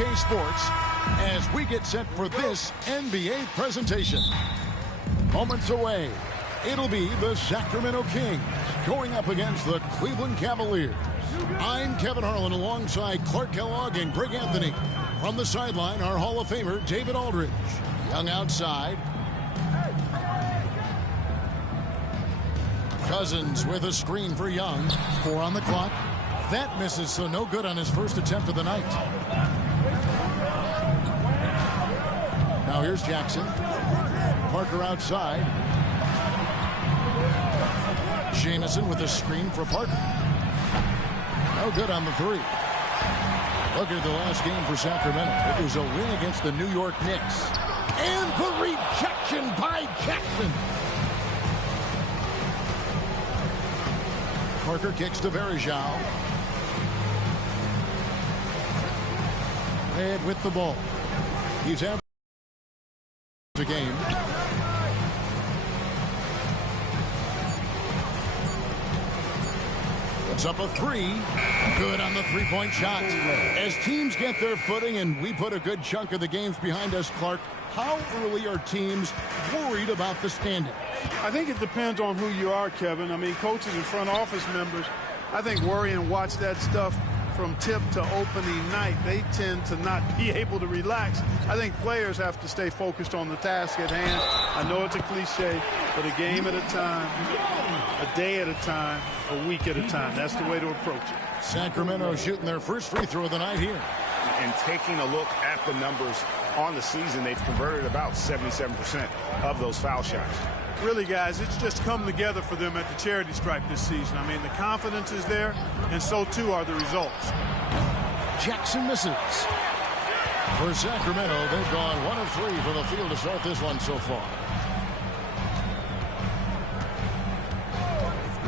Nba2k Sports as we get set for this NBA presentation. Moments away, it'll be the Sacramento Kings going up against the Cleveland Cavaliers. I'm Kevin Harlan alongside Clark Kellogg and Greg Anthony. From the sideline, our Hall of Famer, David Aldridge. Young outside. Cousins with a screen for Young. 4 on the clock. That misses, so no good on his first attempt of the night. Now here's Jackson. Parker outside. Jamison with a screen for Parker. No good on the 3. Look at the last game for Sacramento. It was a win against the New York Knicks. And the rejection by Jackson. Parker kicks to Varejao. Red with the ball. He's averaging a game. Puts up a 3. Good on the three-point shot. As teams get their footing and we put a good chunk of the games behind us, Clark, how early are teams worried about the standings? I think it depends on who you are, Kevin. I mean, coaches and front office members, I think worry and watch that stuff from tip to opening night. They tend to not be able to relax. I think players have to stay focused on the task at hand. I know it's a cliche, but a game at a time, a day at a time, a week at a time. That's the way to approach it. Sacramento shooting their first free throw of the night here. And taking a look at the numbers on the season, they've converted about 77% of those foul shots. Really, guys, it's just come together for them at the charity stripe this season. I mean, the confidence is there, and so too are the results. Jackson misses. For Sacramento, they've gone 1 of 3 from the field to start this one so far.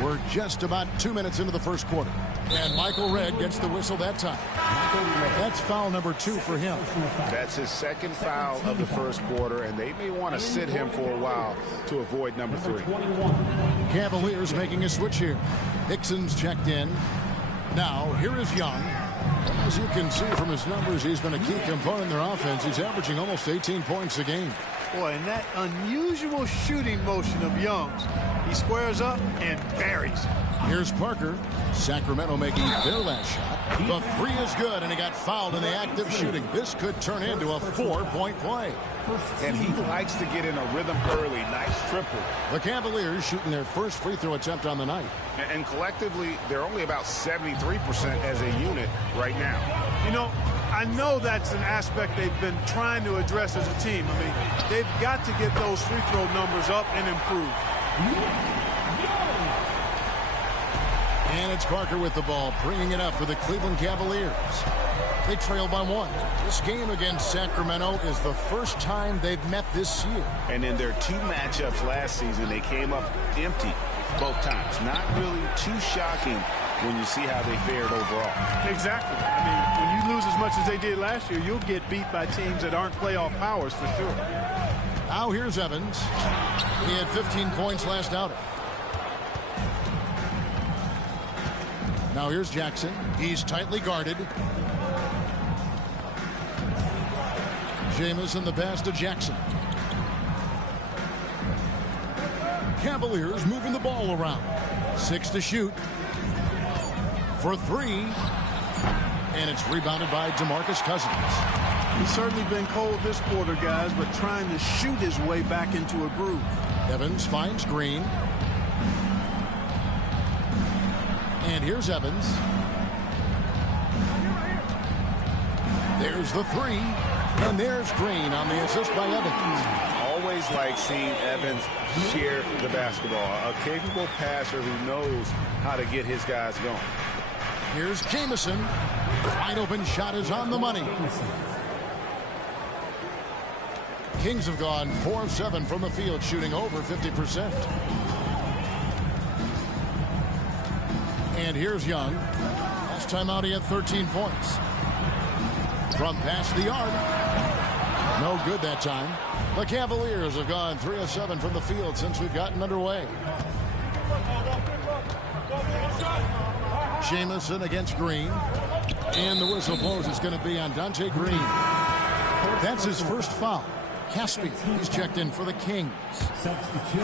We're just about 2 minutes into the first quarter. And Michael Redd gets the whistle that time. That's foul number 2 for him. That's his second foul of the first quarter, and they may want to sit him for a while to avoid number 3. Cavaliers making a switch here. Hickson's checked in. Now, here is Young. As you can see from his numbers, he's been a key component in their offense. He's averaging almost 18 points a game. Boy, and that unusual shooting motion of Young's. He squares up and buries. Here's Parker. Sacramento making their last shot. The 3 is good, and he got fouled in the act of shooting. This could turn into a 4-point play. And he likes to get in a rhythm early. Nice triple. The Cavaliers shooting their first free throw attempt on the night. And collectively, they're only about 73% as a unit right now. You know, I know that's an aspect they've been trying to address as a team. I mean, they've got to get those free throw numbers up and improve. And it's Parker with the ball, bringing it up for the Cleveland Cavaliers. They trail by 1. This game against Sacramento is the first time they've met this year. And in their 2 matchups last season, they came up empty both times. Not really too shocking when you see how they fared overall. Exactly. I mean, when you lose as much as they did last year, you'll get beat by teams that aren't playoff powers for sure. Now here's Evans. He had 15 points last outing. Now here's Jackson. He's tightly guarded. Jamison the pass to Jackson. Cavaliers moving the ball around. 6 to shoot. For 3. And it's rebounded by DeMarcus Cousins. He's certainly been cold this quarter, guys, but trying to shoot his way back into a groove. Evans finds Green. And here's Evans. There's the 3. And there's Green on the assist by Evans. Always like seeing Evans share the basketball. A capable passer who knows how to get his guys going. Here's Jamison. Wide open shot is on the money. Kings have gone 4 of 7 from the field, shooting over 50%. And here's Young. Last time out, he had 13 points. From past the arc. No good that time. The Cavaliers have gone 3 of 7 from the field since we've gotten underway. Jamison against Green. And the whistle blows. It's going to be on Dante Green. That's his first foul. Caspi, he's checked in for the Kings.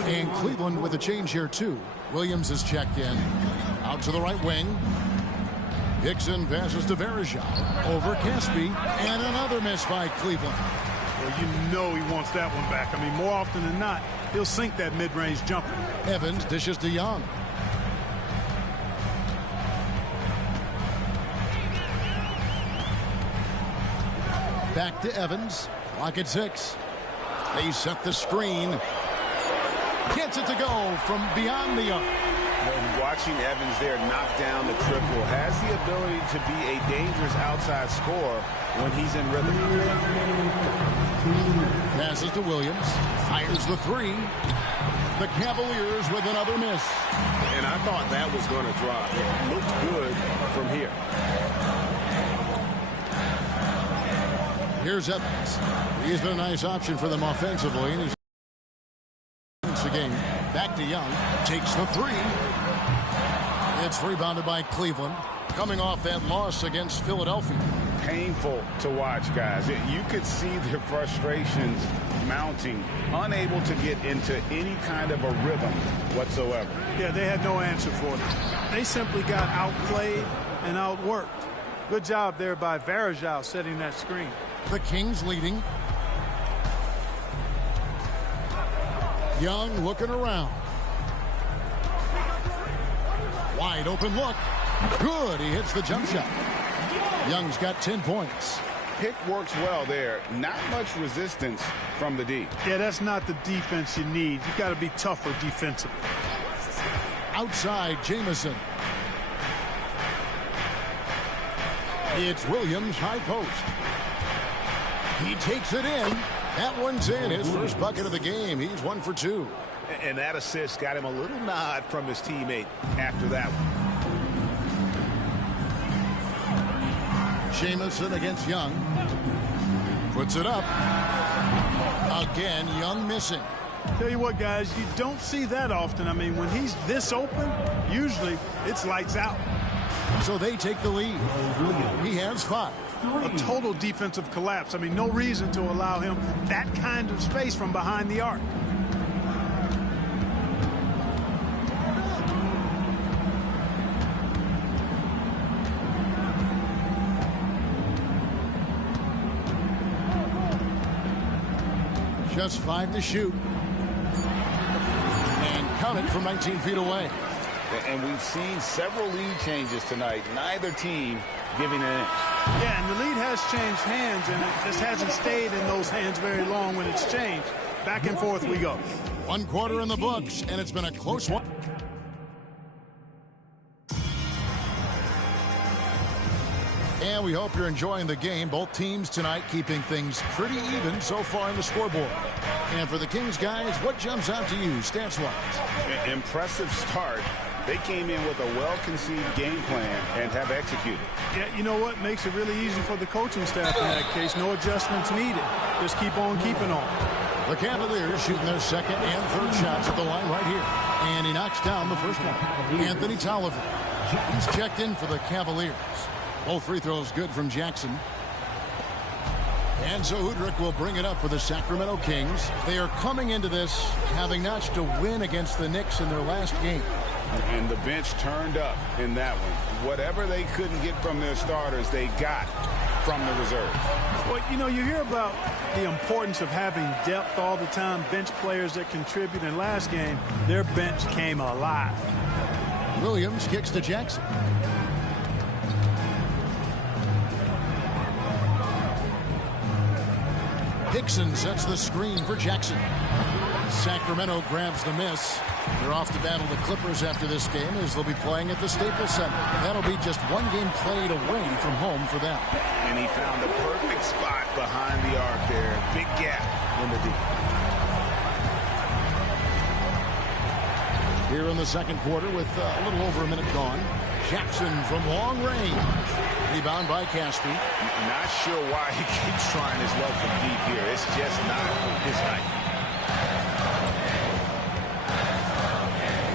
And Cleveland with a change here, too. Williams is checked in. Out to the right wing. Dixon passes to Verejao. Over Caspi. And another miss by Cleveland. Well, you know he wants that one back. I mean, more often than not, he'll sink that mid-range jumper. Evans dishes to Young. Back to Evans. Clock at 6. They set the screen. Gets it to go from beyond the arc. And watching Evans there knock down the triple, has the ability to be a dangerous outside scorer when he's in rhythm. Passes to Williams. Fires the 3. The Cavaliers with another miss. And I thought that was going to drop. It looked good from here. Here's Evans. He's been a nice option for them offensively. And he's the game. Back to Young. Takes the 3. It's rebounded by Cleveland. Coming off that loss against Philadelphia. Painful to watch, guys. You could see their frustrations mounting, unable to get into any kind of a rhythm whatsoever. Yeah, they had no answer for them. They simply got outplayed and outworked. Good job there by Verejao setting that screen. The Kings leading. Young looking around. Wide open look. Good. He hits the jump shot. Young's got 10 points. Pick works well there. Not much resistance from the D. Yeah, that's not the defense you need. You got to be tougher defensively. Outside, Jamison. It's Williams, high post. He takes it in. That one's in. His first bucket of the game. He's 1 for 2. And that assist got him a little nod from his teammate after that one. Jamison against Young. Puts it up. Again, Young missing. Tell you what, guys, you don't see that often. I mean, when he's this open, usually it's lights out. So they take the lead. He has 5. A total defensive collapse. I mean, no reason to allow him that kind of space from behind the arc. Just 5 to shoot. And count it from 19 feet away. And we've seen several lead changes tonight. Neither team giving an inch. Yeah, and the lead has changed hands, and it just hasn't stayed in those hands very long when it's changed. Back and forth we go. 1 quarter in the books, and it's been a close one. And we hope you're enjoying the game. Both teams tonight keeping things pretty even so far in the scoreboard. And for the Kings guys, what jumps out to you stats-wise? Impressive start. They came in with a well-conceived game plan and have executed. Yeah, you know what? Makes it really easy for the coaching staff in that case. No adjustments needed. Just keep on keeping on. The Cavaliers shooting their second and third shots at the line right here. And he knocks down the first one. Anthony Tolliver. He's checked in for the Cavaliers. Both free throws good from Jackson. And so Udrich will bring it up for the Sacramento Kings. They are coming into this having notched a win against the Knicks in their last game. And the bench turned up in that one. Whatever they couldn't get from their starters, they got from the reserves. Well, you know, you hear about the importance of having depth all the time, bench players that contribute. In last game, their bench came alive. Williams kicks to Jackson. Dixon sets the screen for Jackson. Sacramento grabs the miss. They're off to battle the Clippers after this game as they'll be playing at the Staples Center. That'll be just 1 game played away from home for them. And he found the perfect spot behind the arc there. Big gap in the D. Here in the second quarter with a little over a minute gone. Jackson from long range. Rebound by Caspi. Not sure why he keeps trying his luck from deep here. It's just not his night.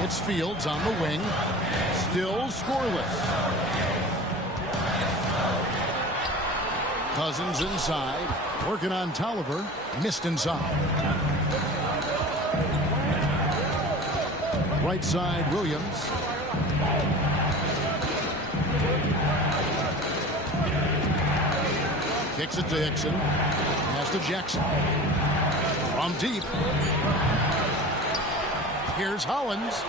It's Fields on the wing. Still scoreless. Cousins inside. Working on Tolliver. Missed inside. Right side, Williams. Kicks it to Hickson. Pass to Jackson. From deep. Here's Hollins.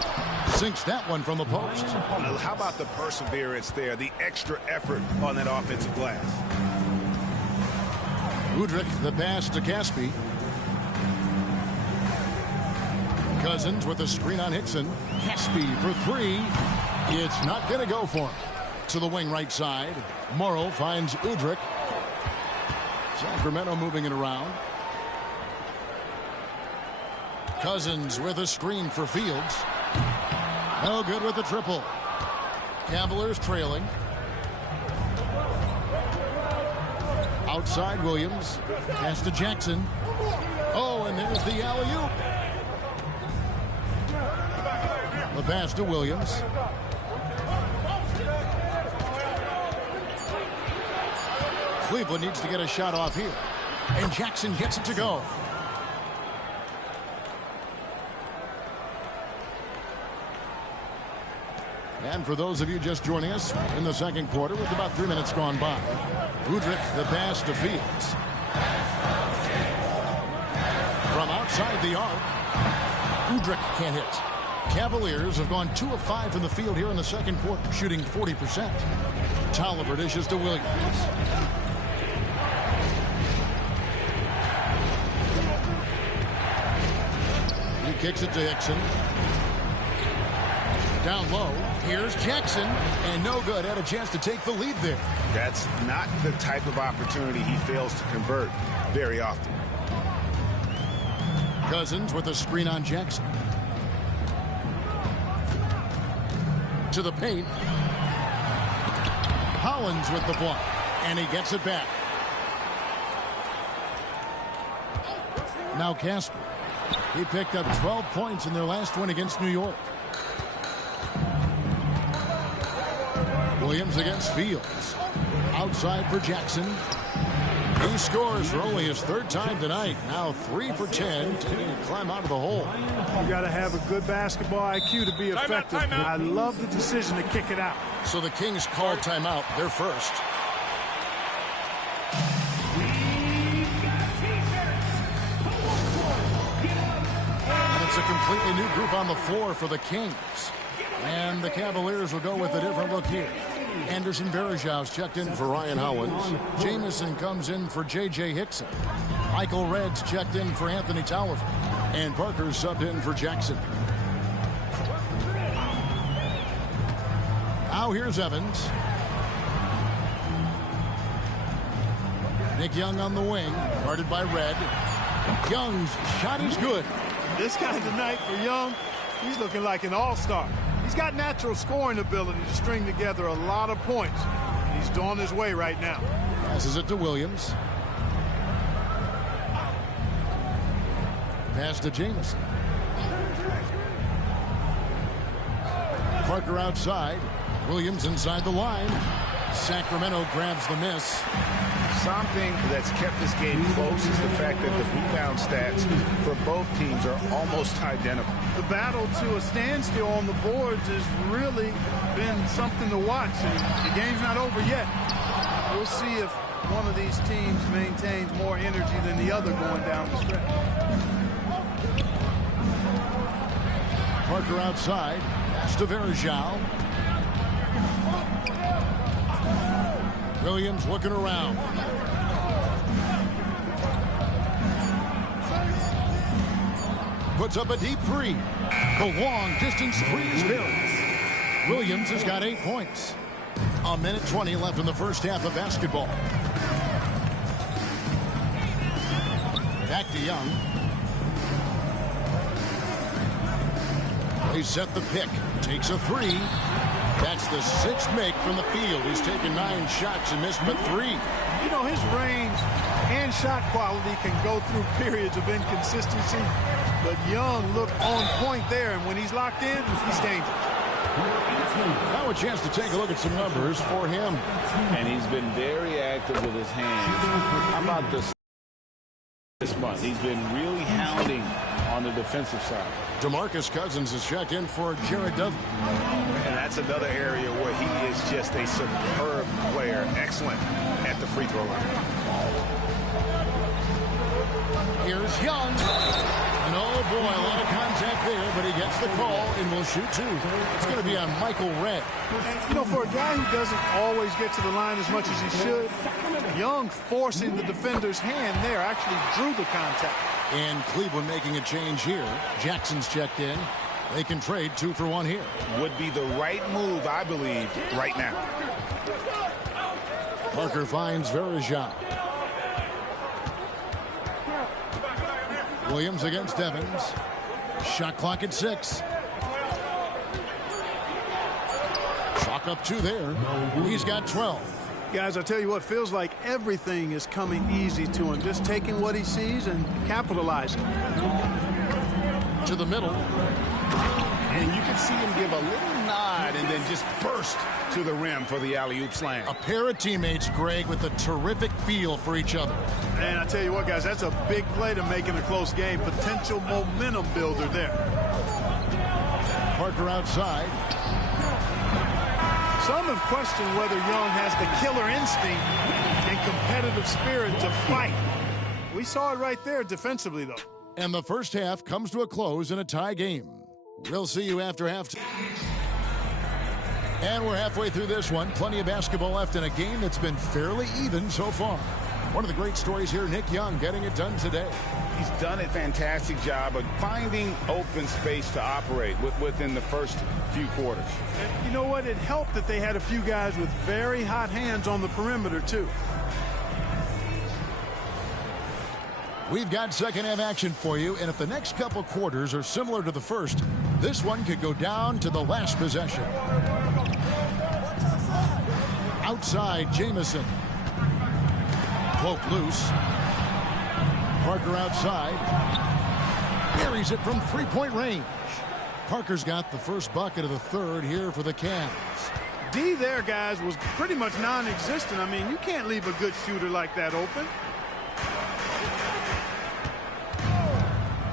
Sinks that one from the post. How about the perseverance there, the extra effort on that offensive glass? Udrich, the pass to Caspi. Cousins with a screen on Hickson. Caspi for three. It's not going to go for him. To the wing right side. Morrow finds Udrich. Sacramento moving it around. Cousins with a screen for Fields. No good with the triple. Cavaliers trailing. Outside Williams. Pass to Jackson. Oh, and there's the alley-oop. The pass to Williams. Cleveland needs to get a shot off here. And Jackson gets it to go. And for those of you just joining us in the second quarter with about 3 minutes gone by, Udrich the pass to Fields. From outside the arc, Udrich can't hit. Cavaliers have gone 2 of 5 from the field here in the second quarter, shooting 40%. Tolliver dishes to Williams. He kicks it to Hickson. Down low, here's Jackson, and no good. Had a chance to take the lead there. That's not the type of opportunity he fails to convert very often. Cousins with a screen on Jackson. To the paint. Hollins with the block, and he gets it back. Now Casper. He picked up 12 points in their last win against New York. Williams against Fields. Outside for Jackson. He scores for only his 3rd time tonight. Now 3 for 10 to climb out of the hole. You got to have a good basketball IQ to be effective. Timeout. I love the decision to kick it out. So the Kings call timeout. They're first. And it's a completely new group on the floor for the Kings. And the Cavaliers will go with a different look here. Anderson Varejau's checked in for Ryan Hollins. Jamison comes in for J.J. Hickson. Michael Red's checked in for Anthony Tolliver. And Parker's subbed in for Jackson. Now here's Evans. Nick Young on the wing, guarded by Red. Young's shot is good. This kind of night for Young, he's looking like an all-star. He's got natural scoring ability to string together a lot of points. He's on his way right now. Passes it to Williams. Pass to Jamison. Parker outside. Williams inside the line. Sacramento grabs the miss. Something that's kept this game close is the fact that the rebound stats for both teams are almost identical. The battle to a standstill on the boards has really been something to watch. And the game's not over yet. We'll see if one of these teams maintains more energy than the other going down the stretch. Parker outside. Pass to Varejao. Williams looking around. Puts up a deep three. The long distance three is buried. Williams has got 8 points. A minute 20 left in the first half of basketball. Back to Young. They set the pick. Takes a three. That's the 6th make from the field. He's taken 9 shots and missed but 3. You know, his range and shot quality can go through periods of inconsistency, but Young looked on point there, and when he's locked in, he's dangerous. Now a chance to take a look at some numbers for him. And he's been very active with his hands. How about this month? He's been really hounding on the defensive side. DeMarcus Cousins is checked in for Jared Dudley. And that's another area where he is just a superb player. Excellent at the free throw line. Here's Young. And oh boy, a lot of contact there, but he gets the call and will shoot two. It's going to be on Michael Redd. You know, for a guy who doesn't always get to the line as much as he should, Young forcing the defender's hand there actually drew the contact. And Cleveland making a change here. Jackson's checked in. They can trade 2 for 1 here. Would be the right move, I believe, right now. Parker finds Verejao. Williams against Evans. Shot clock at 6. Chalk up 2 there. He's got 12. Guys, I tell you what, feels like everything is coming easy to him. Just taking what he sees and capitalizing. To the middle. And you can see him give a little nod and then just burst to the rim for the alley-oop slam. A pair of teammates, Greg, with a terrific feel for each other. And I tell you what, guys, that's a big play to make in a close game. Potential momentum builder there. Parker outside. Some have questioned whether Young has the killer instinct and competitive spirit to fight. We saw it right there defensively, though. And the first half comes to a close in a tie game. We'll see you after halftime. And we're halfway through this one. Plenty of basketball left in a game that's been fairly even so far. One of the great stories here, Nick Young getting it done today. He's done a fantastic job of finding open space to operate within the first few quarters. And you know what? It helped that they had a few guys with very hot hands on the perimeter, too. We've got second half action for you, and if the next couple quarters are similar to the first, this one could go down to the last possession. Outside, Jamison. Poke loose. Parker outside. Buries it from three-point range. Parker's got the first bucket of the third here for the Cavs. D there, guys, was pretty much non-existent. I mean, you can't leave a good shooter like that open.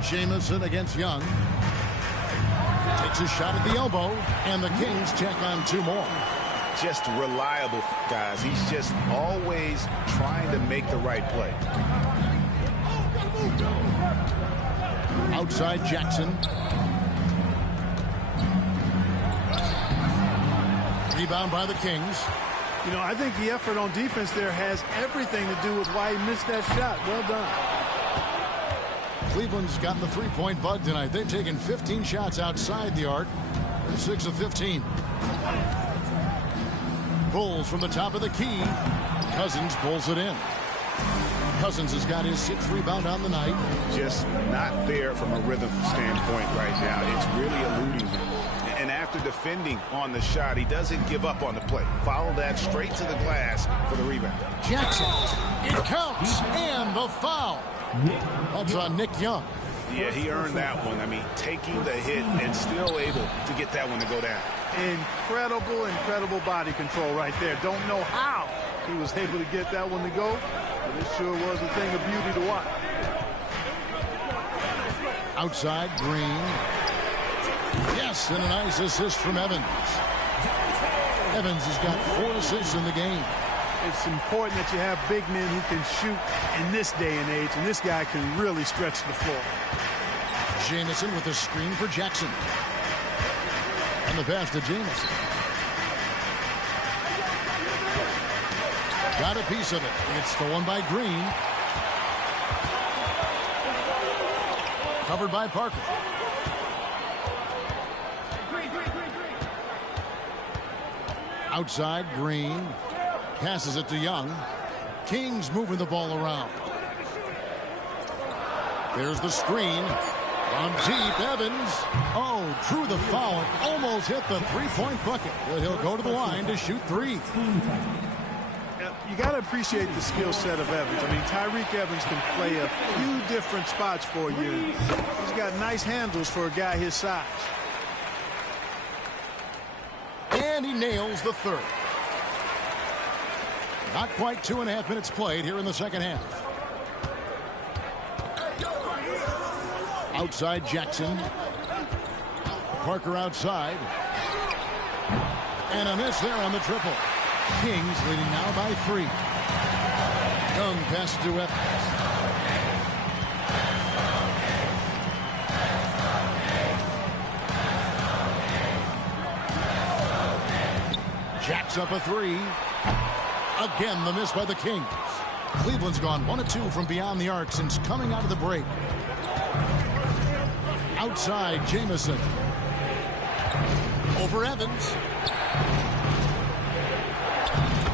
Jamison against Young. Takes a shot at the elbow, and the Kings check on 2 more. Just reliable, guys. He's just always trying to make the right play. Outside Jackson. Rebound by the Kings. You know, I think the effort on defense there has everything to do with why he missed that shot. Well done. Cleveland's gotten the three-point bug tonight. They've taken 15 shots outside the arc. They're 6 of 15. Bulls from the top of the key. Cousins pulls it in. Cousins has got his 6th rebound on the night. Just not there from a rhythm standpoint right now. It's really eluding him. And after defending on the shot, he doesn't give up on the play. Follow that straight to the glass for the rebound. Jackson. It counts. And the foul. That's on Nick Young. Yeah, he earned that one. I mean, taking the hit and still able to get that one to go down. Incredible body control right there. Don't know how he was able to get that one to go, but it sure was a thing of beauty to watch. Outside, Green. Yes, and a nice assist from Evans. Evans has got 4 assists in the game. It's important that you have big men who can shoot in this day and age, and this guy can really stretch the floor. Jamison with a screen for Jackson. And the pass to Jamison. Got a piece of it. It's stolen by Green. Covered by Parker. Outside, Green. Passes it to Young. Kings moving the ball around. There's the screen. On deep, Evans. Oh, drew the foul and almost hit the three-point bucket. But he'll go to the line to shoot 3. You got to appreciate the skill set of Evans. I mean, Tyreke Evans can play a few different spots for you. He's got nice handles for a guy his size. And he nails the third. Not quite 2.5 minutes played here in the second half. Outside Jackson. Parker outside. And a miss there on the triple. Kings leading now by 3. Young passes to Evans. Jacks up a 3. Again, the miss by the Kings. Cleveland's gone 1 of 2 from beyond the arc since coming out of the break. Outside, Jamison. Over Evans.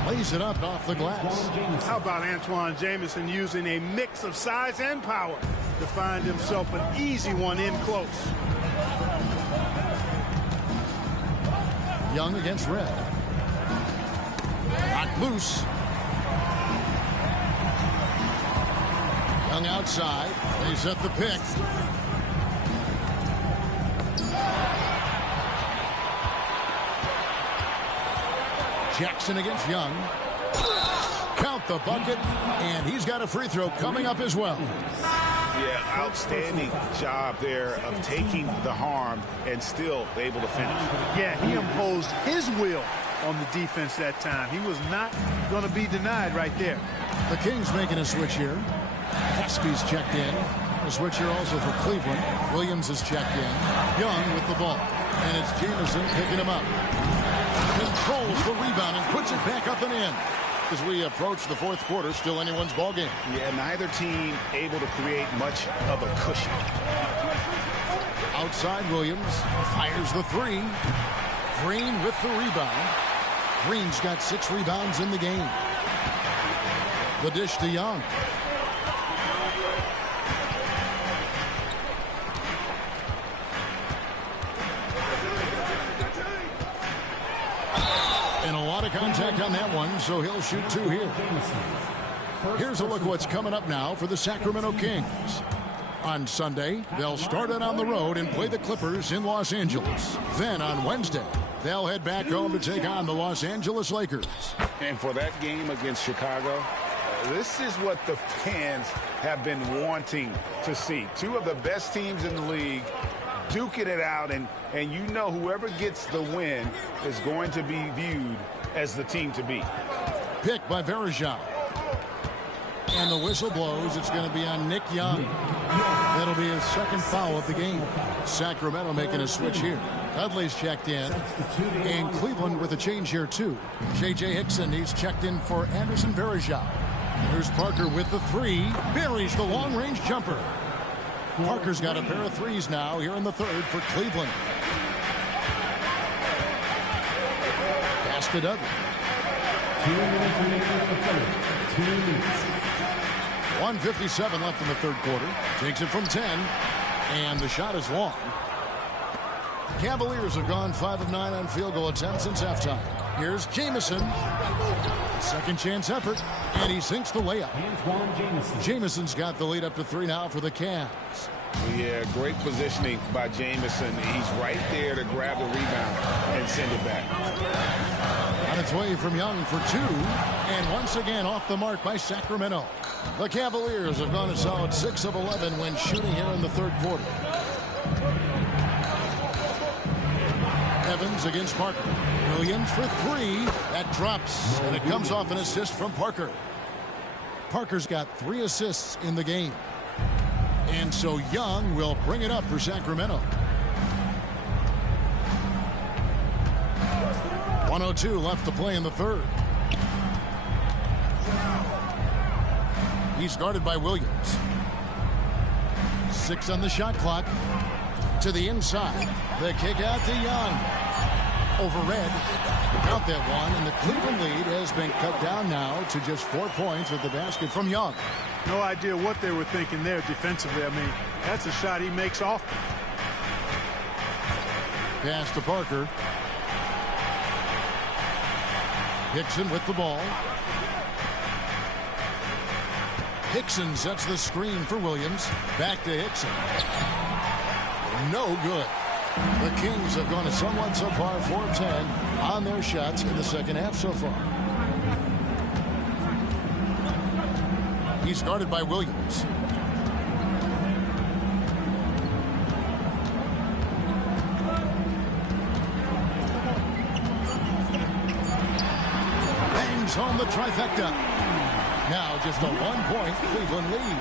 Lays it up off the glass. How about Antoine Jamison using a mix of size and power to find himself an easy one in close. Young against Red. Knocked loose. Young outside. They set the pick. Jackson against Young. Count the bucket, and he's got a free throw coming up as well. Yeah, outstanding job there of taking the harm and still able to finish. Yeah, he imposed his will on the defense that time. He was not going to be denied right there. The Kings making a switch here. Caspy's checked in. A switch here also for Cleveland. Williams is checked in. Young with the ball. And it's Jamison picking him up. Controls the rebound and puts it back up and in. As we approach the fourth quarter, still anyone's ball game. Yeah, neither team able to create much of a cushion. Outside Williams fires the 3. Green with the rebound. Green's got 6 rebounds in the game. The dish to Young. And a lot of contact on that one, so he'll shoot 2 here. Here's a look at what's coming up now for the Sacramento Kings. On Sunday, they'll start it on the road and play the Clippers in Los Angeles. Then on Wednesday, they'll head back home to take on the Los Angeles Lakers. And for that game against Chicago, this is what the fans have been wanting to see. 2 of the best teams in the league duking it out, and you know whoever gets the win is going to be viewed as the team to beat. Pick by Verejao. And the whistle blows. It's going to be on Nick Young. That'll be his second foul of the game. Sacramento making a switch here. Dudley's checked in. And Cleveland with a change here, too. J.J. Hickson, he's checked in for Anderson Verejao. There's Parker with the 3. Buries the long-range jumper. Parker's got a pair of 3s now here in the third for Cleveland. Pass to Dudley. 2 minutes remaining in the third. 2 minutes. 1:57 left in the third quarter. Takes it from 10. And the shot is long. Cavaliers have gone 5 of 9 on field goal attempts since halftime. Here's Jamison. Second chance effort. And he sinks the layup. Antoine Jamison. Jamison's got the lead up to 3 now for the Cavs. Yeah, great positioning by Jamison. He's right there to grab the rebound and send it back. On its way from Young for 2. And once again off the mark by Sacramento. The Cavaliers have gone a solid 6 of 11 when shooting here in the third quarter. Evans against Parker. Williams for 3. That drops, and it comes off an assist from Parker. Parker's got 3 assists in the game. And so Young will bring it up for Sacramento. 1:02 left to play in the third. He's guarded by Williams. 6 on the shot clock. To the inside. The kick out to Young. Over Red. Out that one, and the Cleveland lead has been cut down now to just 4 points with the basket from Young. No idea what they were thinking there defensively. I mean, that's a shot he makes often. Pass to Parker. Hickson with the ball. Hickson sets the screen for Williams. Back to Hickson. No good. The Kings have gone somewhat so far 4 of 10 on their shots in the second half so far. He's guarded by Williams. Bangs home the trifecta. Now just a 1-point Cleveland lead.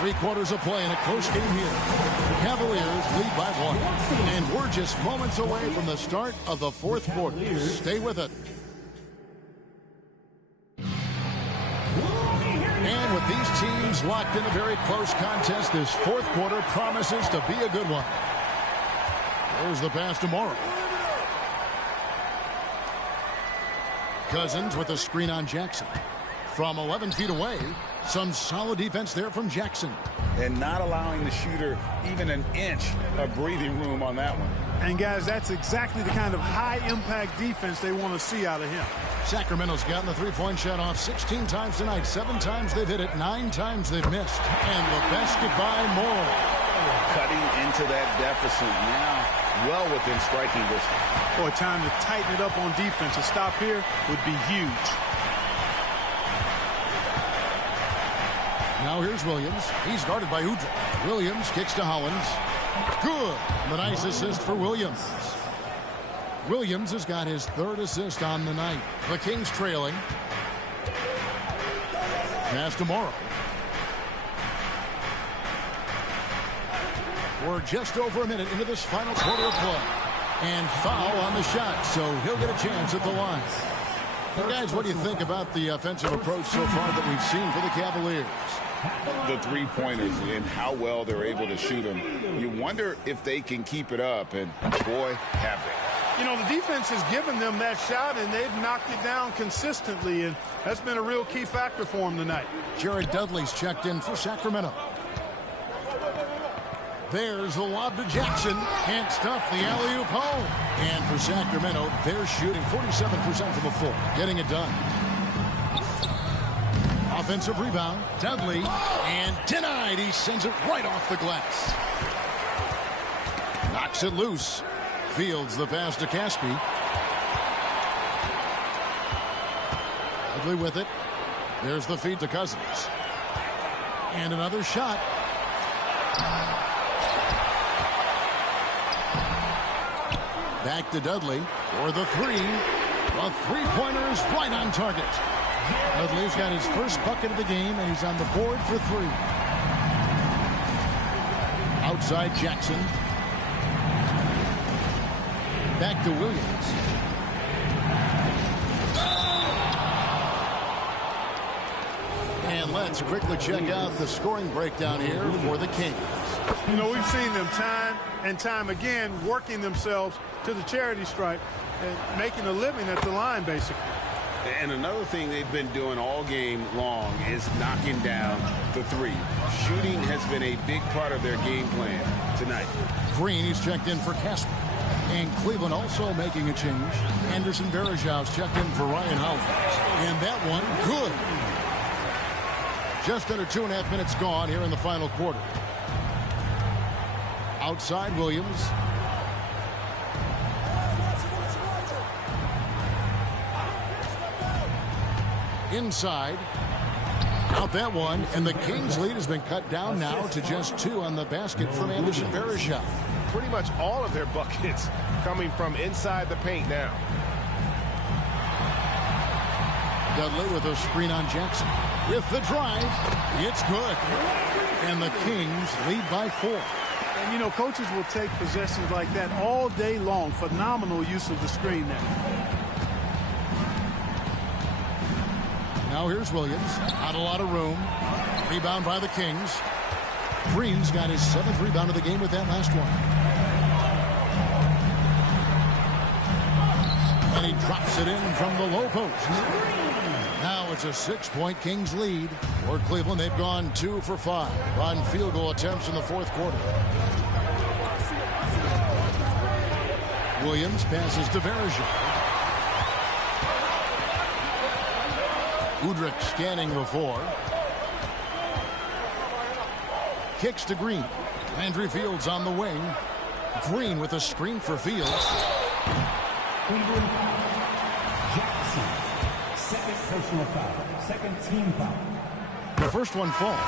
3 quarters of play in a close game here. The Cavaliers lead by 1. And we're just moments away from the start of the 4th quarter. Stay with it. And with these teams locked in a very close contest, this 4th quarter promises to be a good one. There's the pass to Morrow. Cousins with a screen on Jackson. From 11 feet away, some solid defense there from Jackson. And not allowing the shooter even an inch of breathing room on that one. And, guys, that's exactly the kind of high-impact defense they want to see out of him. Sacramento's gotten the three-point shot off 16 times tonight. 7 times they've hit it, 9 times they've missed. And the basket by Morrow. Cutting into that deficit now, well within striking distance. Boy, time to tighten it up on defense. A stop here would be huge. Now here's Williams. He's guarded by Udrih. Williams kicks to Hollins. Good. The nice assist for Williams. Williams has got his 3rd assist on the night. The Kings trailing. Pass to Morrow. We're just over a minute into this final quarter of play. And foul on the shot, so he'll get a chance at the line. Well, guys, what do you think about the offensive approach so far that we've seen for the Cavaliers? The three-pointers and how well they're able to shoot them. You wonder if they can keep it up, and boy, have they. You know, the defense has given them that shot, and they've knocked it down consistently, and that's been a real key factor for them tonight. Jared Dudley's checked in for Sacramento. There's the lob to Jackson. Can't stuff the alley-oop home. And for Sacramento, they're shooting 47% from the floor. Getting it done. Offensive rebound. Dudley. And denied. He sends it right off the glass. Knocks it loose. Fields the pass to Caspi. Dudley with it. There's the feed to Cousins. And another shot. Back to Dudley for the 3. The three-pointer is right on target. Dudley's got his first bucket of the game, and he's on the board for 3. Outside Jackson. Back to Williams. And let's quickly check out the scoring breakdown here for the Kings. You know, we've seen them time and time again working themselves to the charity stripe and making a living at the line, basically. And another thing they've been doing all game long is knocking down the 3. Shooting has been a big part of their game plan tonight. Green, he's checked in for Casper. And Cleveland also making a change. Anderson Varejau's checked in for Ryan Howard. And that one, good. Just under 2.5 minutes gone here in the final quarter. Outside Williams. Inside. Out that one. And the Kings lead has been cut down now to just 2 on the basket from Anderson Varejau. Pretty much all of their buckets coming from inside the paint now. Dudley with a screen on Jackson. With the drive. It's good. And the Kings lead by 4. And, you know, coaches will take possessions like that all day long. Phenomenal use of the screen there. Now here's Williams. Not a lot of room. Rebound by the Kings. Green's got his 7th rebound of the game with that last one. And he drops it in from the low post. Now it's a 6-point Kings lead. For Cleveland, they've gone 2 for 5 on field goal attempts in the 4th quarter. Williams passes to Varejau. Udrih scanning the 4. kicks to Green. Landry Fields on the wing. Green with a screen for Fields. Cleveland foul. Jackson. Second personal foul. Second team foul. The first one falls,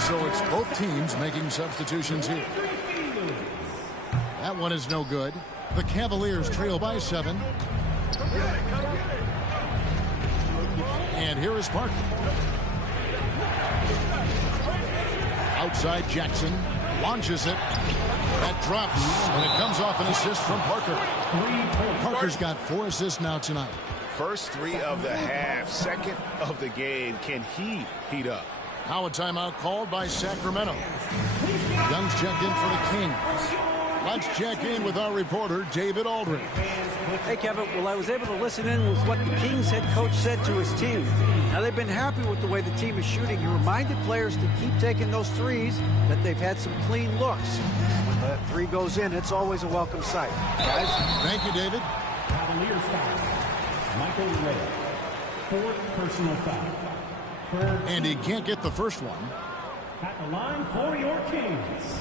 so it's both teams making substitutions here. That one is no good. The Cavaliers trail by 7. And here is Parker. Outside Jackson. Launches it. That drops. And it comes off an assist from Parker. Parker's got 4 assists now tonight. First 3 of the half. Second of the game. Can he heat up? Now a timeout called by Sacramento. Young's checked in for the Kings. Let's check in with our reporter, David Aldridge. Hey, Kevin. Well, I was able to listen in with what the Kings head coach said to his team. Now, they've been happy with the way the team is shooting. He reminded players to keep taking those threes, that they've had some clean looks. When that 3 goes in, it's always a welcome sight. Guys? Thank you, David. Cavaliers foul. Michael Ray. 4th personal foul. And he can't get the first one. At the line for your Kings,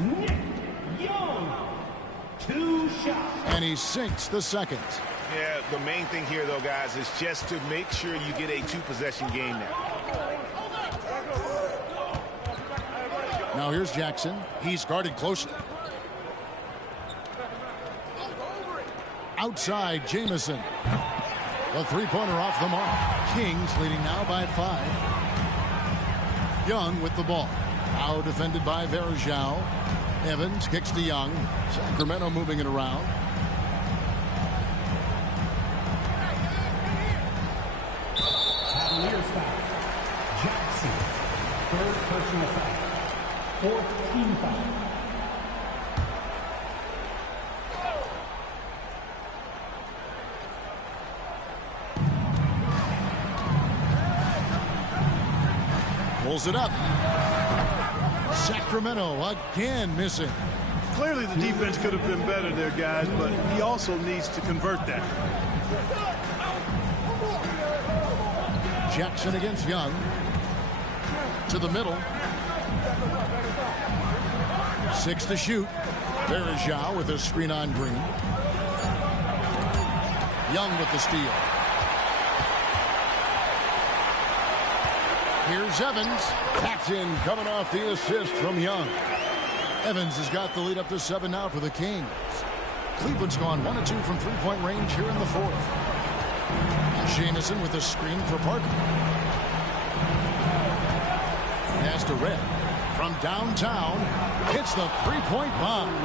Nick Young. 2 shots. And he sinks the second. Yeah, the main thing here, though, guys, is just to make sure you get a 2-possession game now. Now here's Jackson. He's guarded closely. Outside, Jamison. The three-pointer off the mark. Kings leading now by 5. Young with the ball. Now defended by Varejao. Evans kicks to Young. Sacramento moving it around. Cavaliers foul. Jackson. 3rd personal foul. 4th team foul. Pulls it up. Sacramento again missing. Clearly the defense could have been better there, guys, but he also needs to convert that. Jackson against Young. To the middle. 6 to shoot. Varejao with a screen on Green. Young with the steal. Here's Evans. Tapped in, coming off the assist from Young. Evans has got the lead up to 7 now for the Kings. Cleveland's gone 1 of 2 from three-point range here in the 4th. Jamison with a screen for Parker. Pass to Red. From downtown, hits the three-point bomb.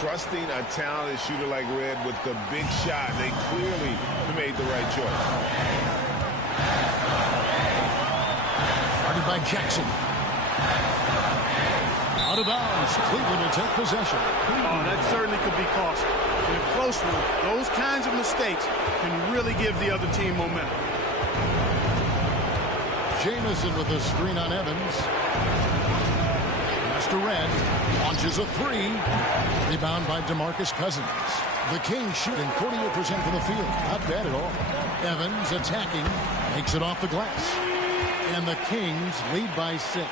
Trusting a talented shooter like Red with the big shot, they clearly made the right choice. Guarded by Jackson. Out of bounds. Cleveland will take possession. Oh, that certainly could be costly. In a close one, those kinds of mistakes can really give the other team momentum. Jamison with a screen on Evans. Pass to Red. Launches a 3. Rebound by DeMarcus Cousins. The Kings shooting 48% from the field. Not bad at all. Evans attacking. Makes it off the glass. And the Kings lead by 6.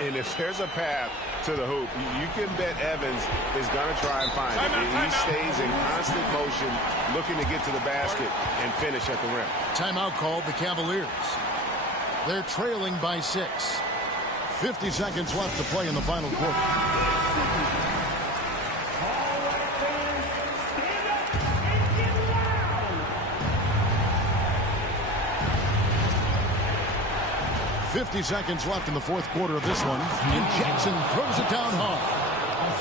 And if there's a path to the hoop, you can bet Evans is going to try and find it. He stays in constant motion, looking to get to the basket and finish at the rim. Timeout called the Cavaliers. They're trailing by 6. 50 seconds left to play in the final quarter. 50 seconds left in the 4th quarter of this one. And Jackson throws it down hard.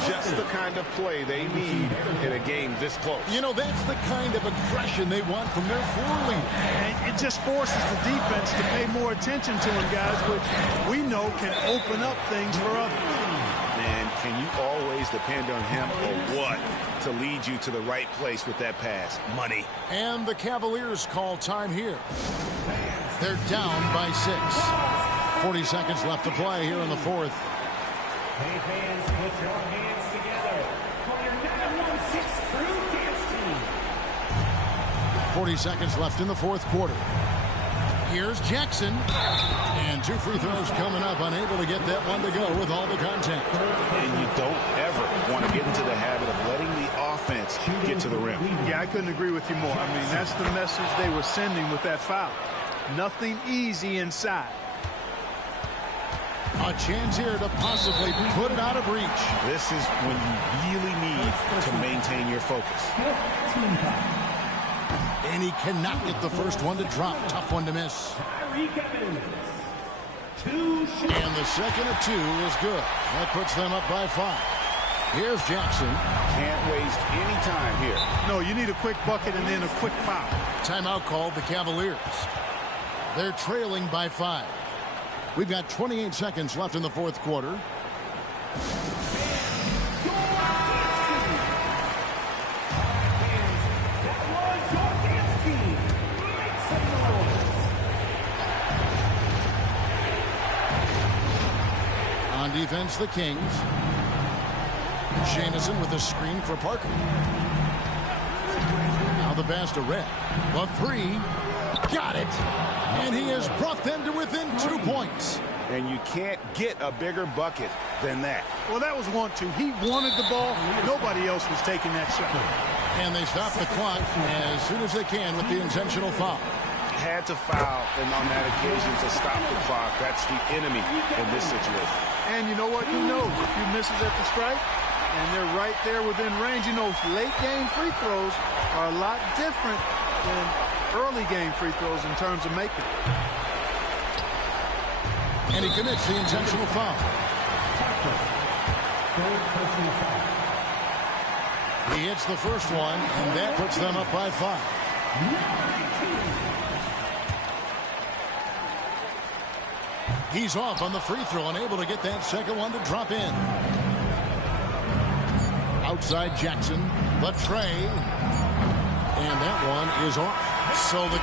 Just the kind of play they need in a game this close. You know, that's the kind of aggression they want from their floor leader. And it just forces the defense to pay more attention to him, guys, which we know can open up things for others. Man, can you always depend on him or what to lead you to the right place with that pass? Money. And the Cavaliers call time here. They're down by 6. 40 seconds left to play here in the 4th. Hey fans, put your hands together for your 916 Crew Dance Team. 40 seconds left in the 4th quarter. Here's Jackson. And 2 free throws coming up, unable to get that one to go with all the contact. And you don't ever want to get into the habit of letting the offense get to the rim. Yeah, I couldn't agree with you more. I mean, that's the message they were sending with that foul. Nothing easy inside. A chance here to possibly put it out of reach. This is when you really need to maintain your focus. And he cannot get the first one to drop. Tough one to miss. And the second of 2 is good. That puts them up by 5. Here's Jackson. Can't waste any time here. No, you need a quick bucket and then a quick foul. Timeout called the Cavaliers. They're trailing by 5. We've got 28 seconds left in the fourth quarter. On defense, the Kings. Jamison with a screen for Parker. Now the pass to Red. The 3. Got it. And he has brought them to within 2 points. And you can't get a bigger bucket than that. Well, that was 1-2. He wanted the ball. Nobody else was taking that shot. And they stop the clock as soon as they can with the intentional foul. Had to foul, and on that occasion to stop the clock. That's the enemy in this situation. And you know what? He knows if he misses at the strike, and they're right there within range. You know, late game free throws are a lot different than early game free throws in terms of making. And he commits the intentional foul. He hits the first one, and that puts them up by 5. He's off on the free throw, unable to get that second one to drop in. Outside Jackson, the tray. And that one is off. So the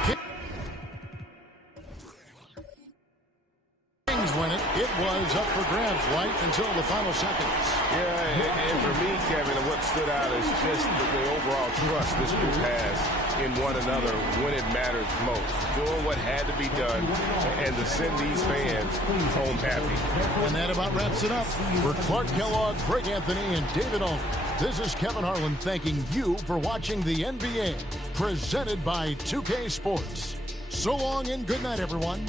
Kings win it. It was up for grabs right until the final seconds. Yeah, and for me, Kevin, what stood out is just the overall trust this group has in one another when it matters most. Doing what had to be done and to send these fans home happy. And that about wraps it up. For Clark Kellogg, Greg Anthony, and David Owen, this is Kevin Harlan thanking you for watching the NBA, presented by 2K Sports. So long and good night, everyone.